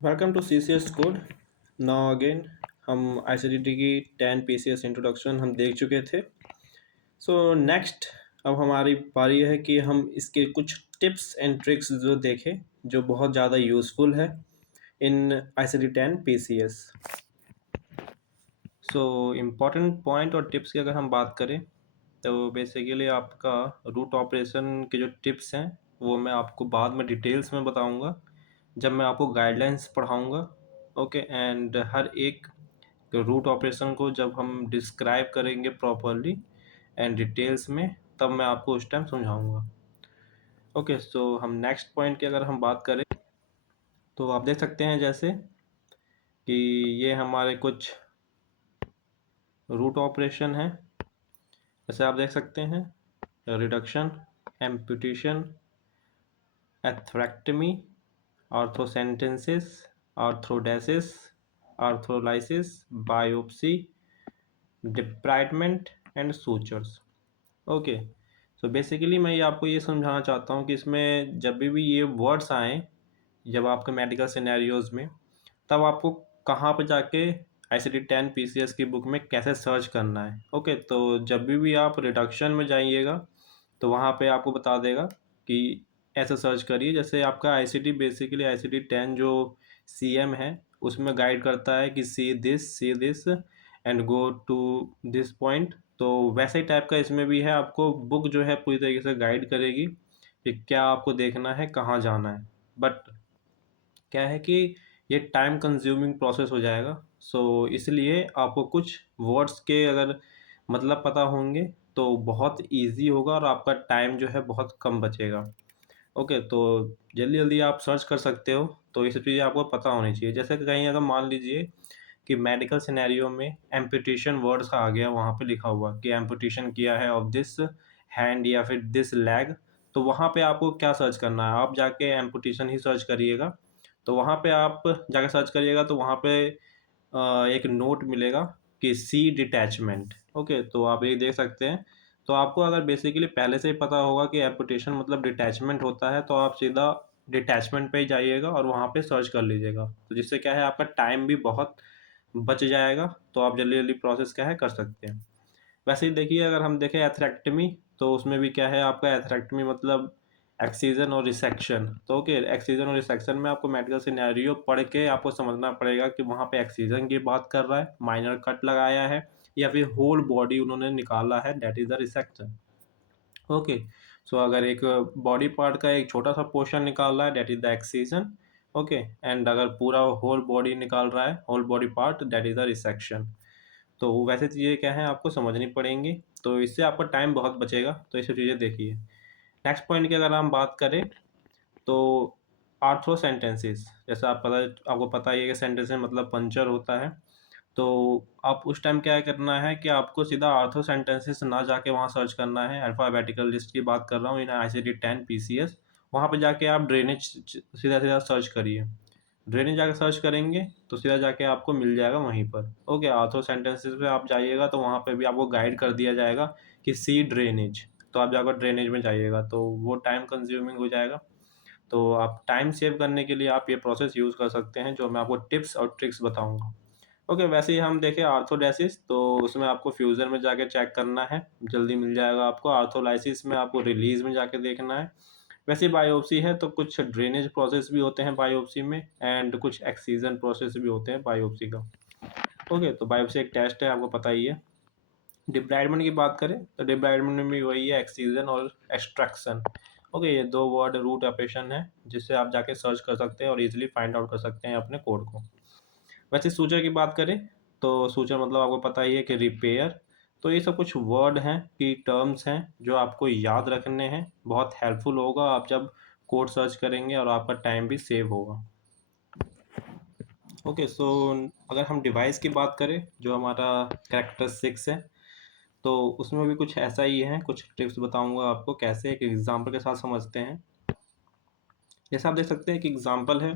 Welcome to C C S code. Now again हम I C D T की 10 P C S introduction हम देख चुके थे। सो नेक्स्ट अब हमारी बारी है कि हम इसके कुछ टिप्स एंड ट्रिक्स जो देखें जो बहुत ज़्यादा यूज़फुल है in I C D 10 P C S. So important point और टिप्स की अगर हम बात करें तो बेसिकली आपका रूट ऑपरेशन के जो टिप्स हैं वो मैं आपको बाद में डिटेल्स में बताऊंगा जब मैं आपको गाइडलाइंस पढ़ाऊंगा। ओके, एंड हर एक रूट ऑपरेशन को जब हम डिस्क्राइब करेंगे प्रॉपरली एंड डिटेल्स में तब मैं आपको उस टाइम समझाऊंगा। ओके, सो हम नेक्स्ट पॉइंट की अगर हम बात करें तो आप देख सकते हैं जैसे कि ये हमारे कुछ रूट ऑपरेशन है। जैसे आप देख सकते हैं reduction, amputation, atherectomy, arthrocentesis, arthrodesis, arthrolysis, biopsy, debridement and sutures. Okay, so basically मैं ये आपको ये समझाना चाहता हूँ कि इसमें जब भी ये वर्ड्स आएँ जब आपके मेडिकल सिनेरियोज में, तब आपको कहाँ पे जाके I C D 10 P C S की बुक में कैसे सर्च करना है। ओके, तो जब भी आप रिडक्शन में जाइएगा तो वहाँ पे आपको बता देगा कि ऐसे सर्च करिए। जैसे आपका I C D basically I C D 10 जो सी एम है उसमें गाइड करता है कि see this and go to this point. तो वैसे ही टाइप का इसमें भी है, आपको बुक जो है पूरी तरीके से गाइड करेगी कि क्या आपको देखना है, कहाँ जाना है। बट क्या है कि ये टाइम कंज्यूमिंग प्रोसेस हो जाएगा। सो इसलिए आपको कुछ वर्ड्स के अगर मतलब पता होंगे तो बहुत इजी होगा और आपका टाइम जो है बहुत कम बचेगा। ओके, तो जल्दी जल्दी आप सर्च कर सकते हो। तो ये सब चीज़ें आपको पता होनी चाहिए। जैसे कि कहीं अगर मान लीजिए कि मेडिकल सिनेरियो में एम्पुटेशन वर्ड्स का आ गया, वहाँ पे लिखा हुआ कि एम्पुटेशन किया है ऑफ दिस हैंड या फिर दिस लेग, तो वहाँ पे आपको क्या सर्च करना है, आप जाके एम्पुटेशन ही सर्च करिएगा। तो वहाँ पे आप जाके सर्च करिएगा तो वहाँ पे एक नोट मिलेगा कि सी डिटैचमेंट। ओके, तो आप ये देख सकते हैं। तो आपको अगर बेसिकली पहले से ही पता होगा कि एम्पुटेशन मतलब डिटैचमेंट होता है तो आप सीधा डिटैचमेंट पे ही जाइएगा और वहाँ पे सर्च कर लीजिएगा। तो जिससे क्या है आपका टाइम भी बहुत बच जाएगा, तो आप जल्दी जल्दी प्रोसेस क्या है कर सकते हैं। वैसे ही देखिए अगर हम देखें एथरेक्टमी, तो उसमें भी क्या है आपका एथरेक्टमी मतलब एक्सीजन और रिसेक्शन। तो ओके, एक्सीजन और रिसेक्शन में आपको मेडिकल सिनेरियो पढ़ के आपको समझना पड़ेगा कि वहाँ पे एक्सीजन की बात कर रहा है, माइनर कट लगाया है, या फिर होल बॉडी उन्होंने निकाला है, that is the resection. Okay, so अगर एक बॉडी पार्ट का एक छोटा सा पोर्शन निकाल रहा है that is the excision. Okay, and अगर पूरा होल बॉडी निकाल रहा है, whole body part, that is the resection. तो वैसे चीज़ें क्या हैं आपको समझनी पड़ेंगी, तो इससे आपका टाइम बहुत बचेगा। तो ये सब चीज़ें देखिए। नेक्स्ट पॉइंट की अगर हम बात करें तो आर्थो सेंटेंसेस, जैसा आपको पता ही है कि सेंटेंसेस मतलब पंचर होता है। तो आप उस टाइम क्या करना है कि आपको सीधा आर्थो सेंटेंसेस ना जाके वहाँ सर्च करना है। अल्फ़ाबेटिकल लिस्ट की बात कर रहा हूँ in I C D 10 P C S. वहाँ पे जाके आप ड्रेनेज सीधा सीधा सर्च करिए। ड्रेनेज जाके सर्च करेंगे तो सीधा जाके आपको मिल जाएगा वहीं पर। ओके, आर्थो सेंटेंसेस पे आप जाइएगा तो वहाँ पे भी आपको गाइड कर दिया जाएगा कि सी ड्रेनेज, तो आप जाकर ड्रेनेज में जाइएगा, तो वो टाइम कंज्यूमिंग हो जाएगा। तो आप टाइम सेव करने के लिए आप ये प्रोसेस यूज़ कर सकते हैं जो मैं आपको टिप्स और ट्रिक्स बताऊंगा। ओके, वैसे ही हम देखें आर्थोडेसिस, तो उसमें आपको फ्यूज़र में जाके चेक करना है, जल्दी मिल जाएगा आपको। आर्थोलाइसिस में आपको रिलीज में जाके देखना है। वैसे बायोप्सी है तो कुछ ड्रेनेज प्रोसेस भी होते हैं बायोप्सी में एंड कुछ एक्सीजन प्रोसेस भी होते हैं बायोप्सी का। ओके, तो बायोप्सी एक टेस्ट है, आपको पता ही है। डिब्राइडमेंट की बात करें तो डिब्राइडमेंट में भी वही है, एक्सीजन और एक्सट्रैक्शन। ओके, ये दो वर्ड रूट ऑपरेशन है जिससे आप जाके सर्च कर सकते हैं और इजीली फाइंड आउट कर सकते हैं अपने कोड को। वैसे सूचर की बात करें तो सूचर मतलब आपको पता ही है कि रिपेयर। तो ये सब कुछ वर्ड हैं कि टर्म्स हैं जो आपको याद रखने हैं, बहुत हेल्पफुल होगा आप जब कोड सर्च करेंगे और आपका टाइम भी सेव होगा। ओके, सो अगर हम डिवाइस की बात करें जो हमारा कैरेक्टर 6 है, तो उसमें भी कुछ ऐसा ही है। कुछ टिप्स बताऊंगा आपको कैसे, एक एग्जांपल के साथ समझते हैं। जैसे आप देख सकते हैं कि एग्जांपल है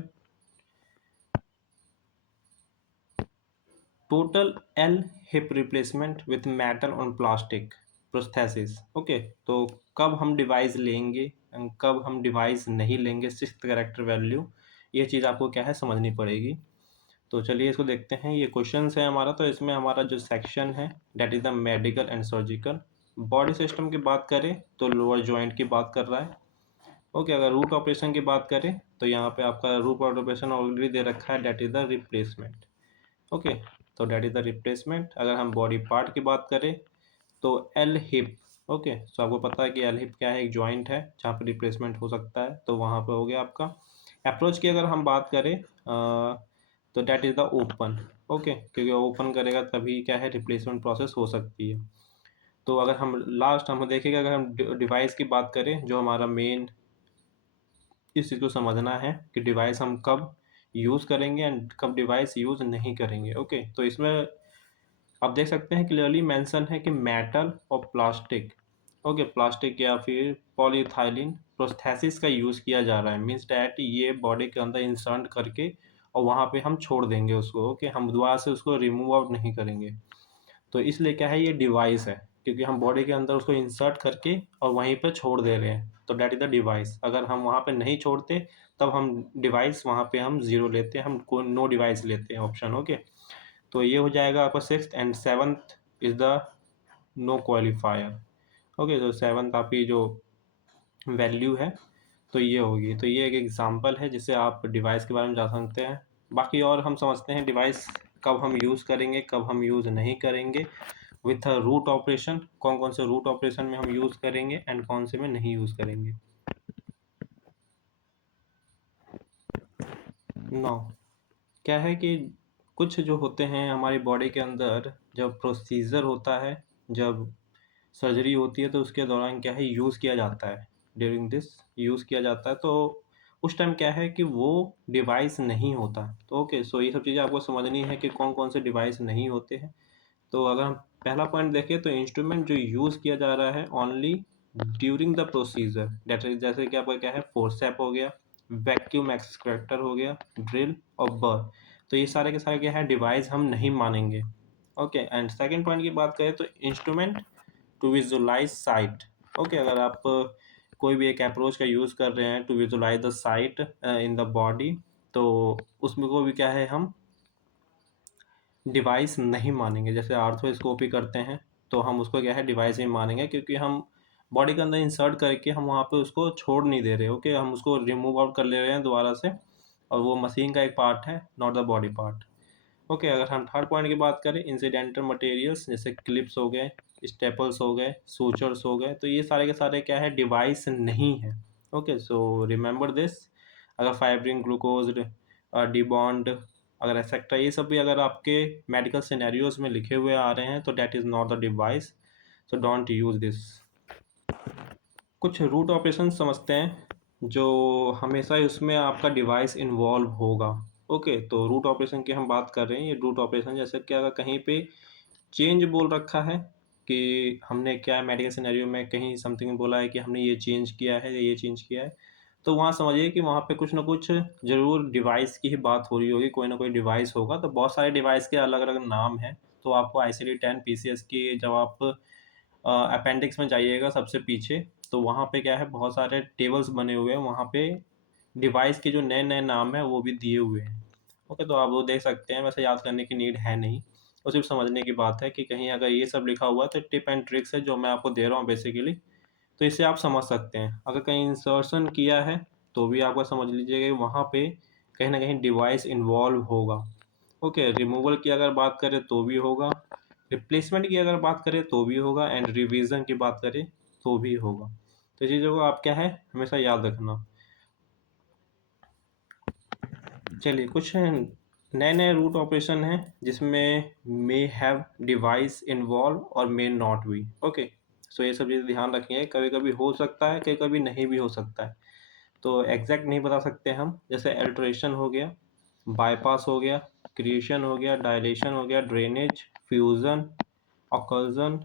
total L hip replacement with metal on plastic prosthesis. Okay, तो कब हम डिवाइस लेंगे कब हम डिवाइस नहीं लेंगे, 6th कैरेक्टर वैल्यू ये चीज़ आपको क्या है समझनी पड़ेगी। तो चलिए इसको देखते हैं। ये क्वेश्चंस है हमारा, तो इसमें हमारा जो सेक्शन है that is the medical and surgical. Body system की बात करें तो लोअर जॉइंट की बात कर रहा है। ओके, अगर रूट ऑपरेशन की बात करें तो यहाँ पे आपका रूट ऑपरेशन ऑलरेडी दे रखा है, that is the replacement. Okay, तो दैट इज़ द रिप्लेसमेंट। अगर हम बॉडी पार्ट की बात करें तो एल हिप। ओके, सो आपको पता है कि एल हिप क्या है, एक जॉइंट है जहाँ पे रिप्लेसमेंट हो सकता है, तो वहाँ पे हो गया आपका। अप्रोच की अगर हम बात करें तो that is the open. Okay, क्योंकि ओपन करेगा तभी क्या है रिप्लेसमेंट प्रोसेस हो सकती है। तो अगर हम लास्ट हम देखेंगे, अगर हम डिवाइस की बात करें, जो हमारा मेन इस चीज़ को समझना है कि डिवाइस हम कब यूज़ करेंगे एंड कब डिवाइस यूज़ नहीं करेंगे। ओके, तो इसमें आप देख सकते हैं क्लियरली मेंशन है कि मेटल और प्लास्टिक। ओके, प्लास्टिक या फिर पॉलीथाइलिन प्रोस्थेसिस का यूज़ किया जा रहा है, मीन्स डैट ये बॉडी के अंदर इंसर्ट करके और वहाँ पे हम छोड़ देंगे उसको। ओके, हम दोबारा से उसको रिमूव आउट नहीं करेंगे। तो इसलिए क्या है, ये डिवाइस है, क्योंकि हम बॉडी के अंदर उसको इंसर्ट करके और वहीं पे छोड़ दे रहे हैं, तो डैट इज़ द डिवाइस। अगर हम वहाँ पे नहीं छोड़ते तब हम डिवाइस वहाँ पे हम ज़ीरो लेते हैं, हम को नो डिवाइस लेते हैं ऑप्शन। ओके, तो ये हो जाएगा आपका sixth, and seventh is the no qualifier. Okay, तो सेवन्थ आपकी जो वैल्यू है तो ये होगी। तो ये एक एग्जांपल है जिससे आप डिवाइस के बारे में जान सकते हैं। बाकी और हम समझते हैं डिवाइस कब हम यूज़ करेंगे, कब हम यूज़ नहीं करेंगे विथ रूट ऑपरेशन। कौन कौन से रूट ऑपरेशन में हम यूज़ करेंगे एंड कौन से में नहीं यूज़ करेंगे। नौ, क्या है कि कुछ जो होते हैं हमारी बॉडी के अंदर, जब प्रोसीजर होता है, जब सर्जरी होती है, तो उसके दौरान क्या है यूज़ किया जाता है, ड्यूरिंग दिस यूज़ किया जाता है, तो उस टाइम क्या है कि वो डिवाइस नहीं होता। तो ओके, सो ये सब चीज़ें आपको समझनी है कि कौन कौन से डिवाइस नहीं होते हैं। तो अगर हम पहला पॉइंट देखें तो इंस्ट्रूमेंट जो यूज़ किया जा रहा है only during the procedure, that is जैसे कि आपका क्या है फोर्सेप हो गया, वैक्यूम एक्सट्रैक्टर हो गया, ड्रिल और बर। तो ये सारे के सारे क्या है डिवाइस हम नहीं मानेंगे। ओके, एंड सेकंड पॉइंट की बात करें तो instrument to visualise site. Okay, अगर आप कोई भी एक अप्रोच का यूज़ कर रहे हैं to visualise the site in the body, तो उसमें को भी क्या है हम डिवाइस नहीं मानेंगे। जैसे आर्थ्रोस्कोपी करते हैं तो हम उसको क्या है डिवाइस ही मानेंगे, क्योंकि हम बॉडी के अंदर इंसर्ट करके हम वहाँ पे उसको छोड़ नहीं दे रहे। ओके, हम उसको रिमूव आउट कर ले रहे हैं दोबारा से, और वो मशीन का एक पार्ट है, not the body part. Okay, अगर हम थर्ड पॉइंट की बात करें, इंसिडेंटल मटेरियल्स जैसे क्लिप्स हो गए, स्टेपल्स हो गए, सूचर्स हो गए, तो ये सारे के सारे क्या है डिवाइस नहीं है। Okay, so remember this. अगर फाइब्रिन ग्लूकोज डिबॉन्ड अगर एक्सेट्रा ये सब भी अगर आपके मेडिकल सिनेरियोज में लिखे हुए आ रहे हैं तो that is not the device, so don't use this. कुछ रूट ऑपरेशन समझते हैं जो हमेशा ही उसमें आपका डिवाइस इन्वॉल्व होगा। ओके, तो रूट ऑपरेशन की हम बात कर रहे हैं। ये रूट ऑपरेशन जैसे कि अगर कहीं पे चेंज बोल रखा है कि हमने क्या मेडिकल सिनेरियो में कहीं समथिंग बोला है कि हमने ये चेंज किया है या ये चेंज किया है, तो वहाँ समझिए कि वहाँ पे कुछ ना कुछ ज़रूर डिवाइस की ही बात हो रही होगी, कोई ना कोई डिवाइस होगा। तो बहुत सारे डिवाइस के अलग अलग नाम हैं। तो आपको ICD-10 PCS की जब आप अपेंडिक्स में जाइएगा सबसे पीछे, तो वहाँ पे क्या है बहुत सारे टेबल्स बने हुए हैं, वहाँ पे डिवाइस के जो नए नए नाम है वो भी दिए हुए हैं। ओके, तो आप वो देख सकते हैं, वैसे याद करने की नीड है नहीं, वो सिर्फ समझने की बात है कि कहीं अगर ये सब लिखा हुआ है तो टिप एंड ट्रिक्स है जो मैं आपको दे रहा हूँ बेसिकली, तो इससे आप समझ सकते हैं। अगर कहीं इंसर्शन किया है तो भी आपको समझ लीजिएगा कि वहाँ पे कहीं ना कहीं डिवाइस इन्वॉल्व होगा। ओके, रिमूवल की अगर बात करें तो भी होगा, रिप्लेसमेंट की अगर बात करें तो भी होगा, एंड रिवीजन की बात करें तो भी होगा। तो चीज़ों को आप क्या है हमेशा याद रखना। चलिए, कुछ नए नए रूट ऑपरेशन हैं जिसमें मे हैव डिवाइस इन्वॉल्व और मे नॉट भी। ओके, सो ये सब चीज़ ध्यान रखिए, कभी कभी हो सकता है, कभी कभी नहीं भी हो सकता है, तो एग्जैक्ट नहीं बता सकते हम। जैसे अल्ट्रेशन हो गया, बाईपास हो गया, क्रिएशन हो गया, डायलेशन हो गया, drainage, fusion, occlusion,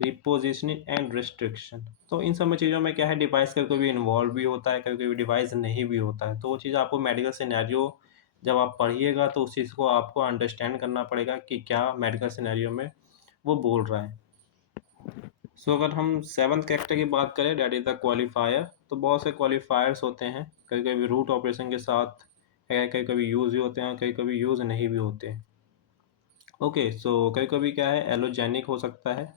repositioning and restriction. तो इन सब में चीज़ों में क्या है डिवाइस कभी कभी इन्वॉल्व भी होता है, कभी कभी डिवाइस नहीं भी होता है। तो वो चीज़ आपको मेडिकल सिनेरियो जब आप पढ़िएगा तो उस चीज़ को आपको अंडरस्टैंड करना पड़ेगा कि क्या मेडिकल सिनेरियो में वो बोल रहा है। सो अगर हम सेवन्थ कैरेक्टर की बात करें, डैट इज़ द क्वालिफायर। तो बहुत से क्वालिफायर्स होते हैं, कभी कभी रूट ऑपरेशन के साथ कभी कभी यूज़ भी होते हैं, कभी कभी यूज़ नहीं भी होते। ओके, सो कभी कभी क्या है, एलोजेनिक हो सकता है,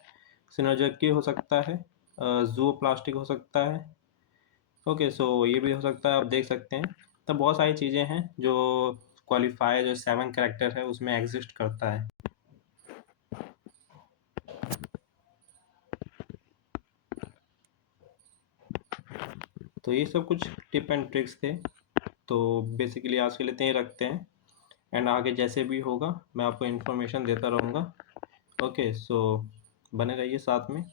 सिनर्जिक हो सकता है, जूओप्लास्टिक हो सकता है। ओके, सो ये भी हो सकता है, आप देख सकते हैं। तब बहुत सारी चीज़ें हैं जो क्वालिफाई जो 7 कैरेक्टर है उसमें एग्जिस्ट करता है। तो ये सब कुछ टिप एंड ट्रिक्स थे। तो बेसिकली आज के लिए इतने ही रखते हैं, एंड आगे जैसे भी होगा मैं आपको इन्फॉर्मेशन देता रहूँगा। ओके, सो बने रहिए साथ में।